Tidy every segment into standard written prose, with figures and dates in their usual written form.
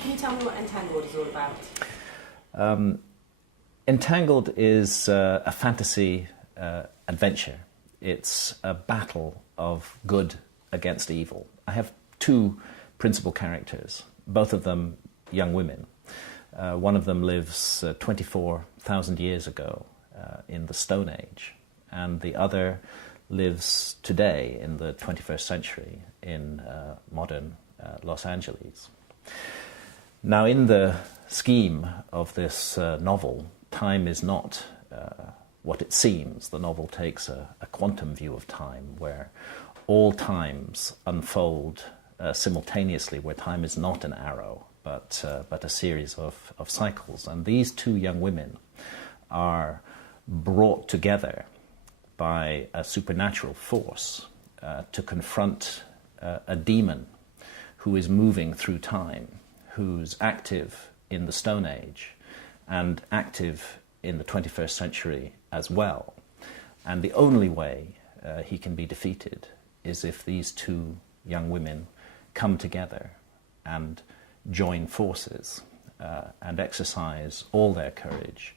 Can you tell me what Entangled is all about? Entangled is a fantasy adventure. It's a battle of good against evil. I have two principal characters, both of them young women. One of them lives 24,000 years ago in the Stone Age, and the other lives today in the 21st century in modern Los Angeles. Now, in the scheme of this novel, time is not what it seems. The novel takes a quantum view of time, where all times unfold simultaneously, where time is not an arrow, but a series of cycles. And these two young women are brought together by a supernatural force to confront a demon who is moving through time, who's active in the Stone Age and active in the 21st century as well. And the only way he can be defeated is if these two young women come together and join forces and exercise all their courage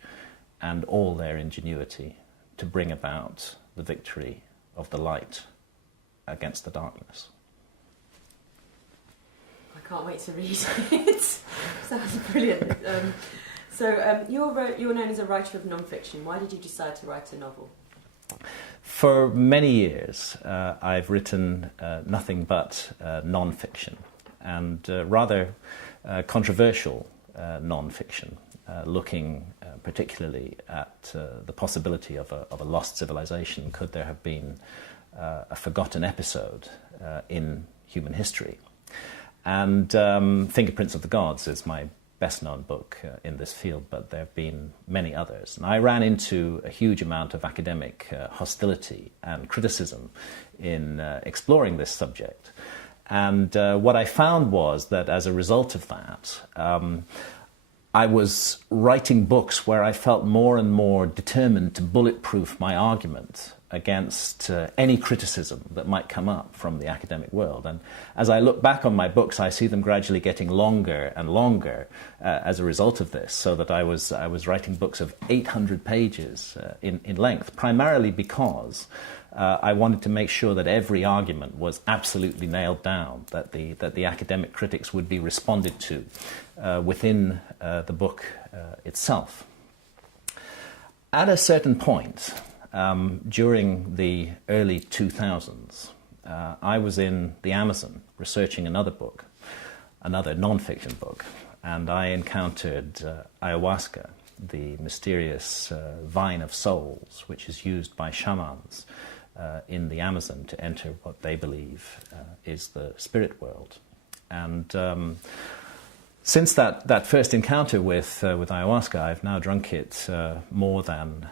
and all their ingenuity to bring about the victory of the light against the darkness. I can't wait to read it. Sounds brilliant. You're known as a writer of non-fiction. Why did you decide to write a novel? For many years, I've written nothing but non-fiction, and rather controversial non-fiction, looking particularly at the possibility of a lost civilization. Could there have been a forgotten episode in human history? And Fingerprints of the Gods is my best-known book in this field, but there have been many others. And I ran into a huge amount of academic hostility and criticism in exploring this subject. And what I found was that as a result of that, I was writing books where I felt more and more determined to bulletproof my argument against any criticism that might come up from the academic world. And as I look back on my books, I see them gradually getting longer and longer as a result of this, so that I was writing books of 800 pages in length, primarily because I wanted to make sure that every argument was absolutely nailed down, that the academic critics would be responded to within the book itself. At a certain point, during the early 2000s, I was in the Amazon researching another book, another non-fiction book, and I encountered ayahuasca, the mysterious vine of souls, which is used by shamans in the Amazon to enter what they believe is the spirit world. And since that first encounter with ayahuasca, I've now drunk it more than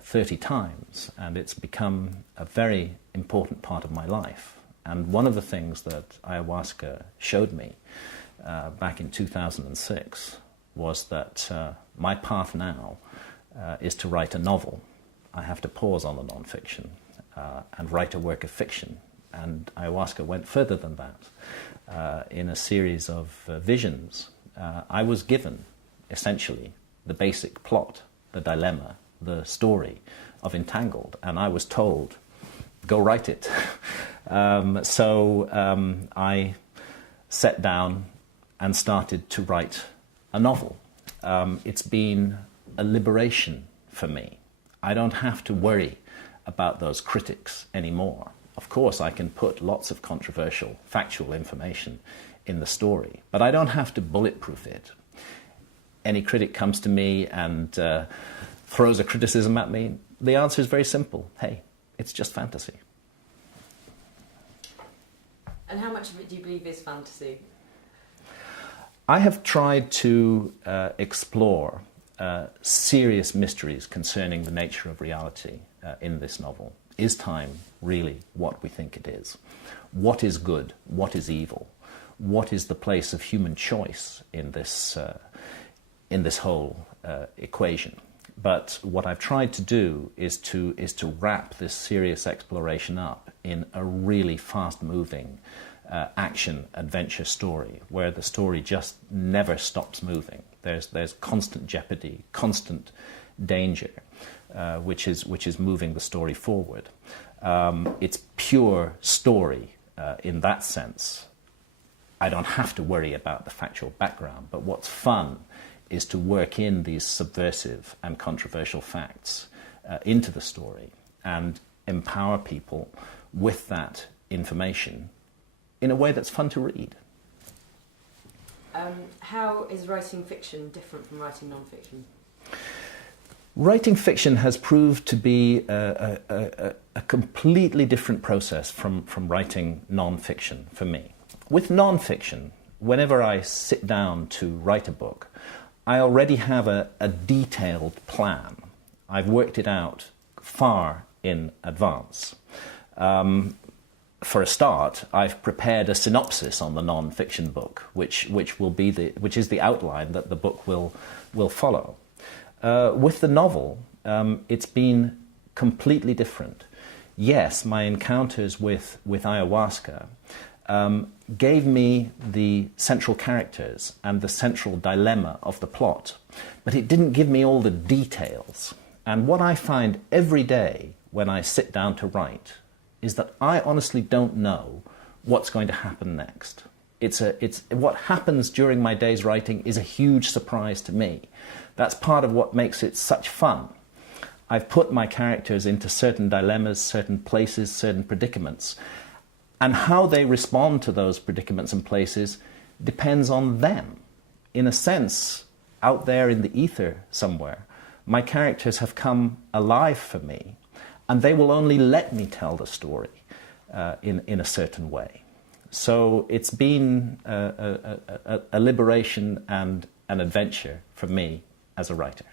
30 times, and it's become a very important part of my life. And one of the things that ayahuasca showed me back in 2006 was that my path now is to write a novel. I have to pause on the non-fiction and write a work of fiction. And ayahuasca went further than that. In a series of visions, I was given, essentially, the basic plot, the dilemma, the story of Entangled, and I was told, go write it. So I sat down and started to write a novel. It's been a liberation for me. I don't have to worry about those critics anymore. Of course, I can put lots of controversial, factual information in the story, but I don't have to bulletproof it. Any critic comes to me and throws a criticism at me, the answer is very simple. Hey, it's just fantasy. And how much of it do you believe is fantasy? I have tried to explore serious mysteries concerning the nature of reality in this novel. Is time really what we think it is? What is good? What is evil? What is the place of human choice in this whole equation? But what I've tried to do is to wrap this serious exploration up in a really fast-moving action adventure story where the story just never stops moving. There's constant jeopardy, constant danger, which is moving the story forward. It's pure story in that sense. I don't have to worry about the factual background, but what's fun is to work in these subversive and controversial facts into the story and empower people with that information in a way that's fun to read. How is writing fiction different from writing non-fiction? Writing fiction has proved to be a completely different process from writing non-fiction for me. With non-fiction, whenever I sit down to write a book, I already have a detailed plan. I've worked it out far in advance. For a start, I've prepared a synopsis on the non-fiction book, which is the outline that the book will follow. With the novel, it's been completely different. Yes, my encounters with ayahuasca gave me the central characters and the central dilemma of the plot, but it didn't give me all the details. And what I find every day when I sit down to write is that I honestly don't know what's going to happen next. It's what happens during my day's writing is a huge surprise to me. That's part of what makes it such fun. I've put my characters into certain dilemmas, certain places, certain predicaments, and how they respond to those predicaments and places depends on them. In a sense, out there in the ether somewhere, my characters have come alive for me, and they will only let me tell the story in a certain way. So it's been a liberation and an adventure for me as a writer.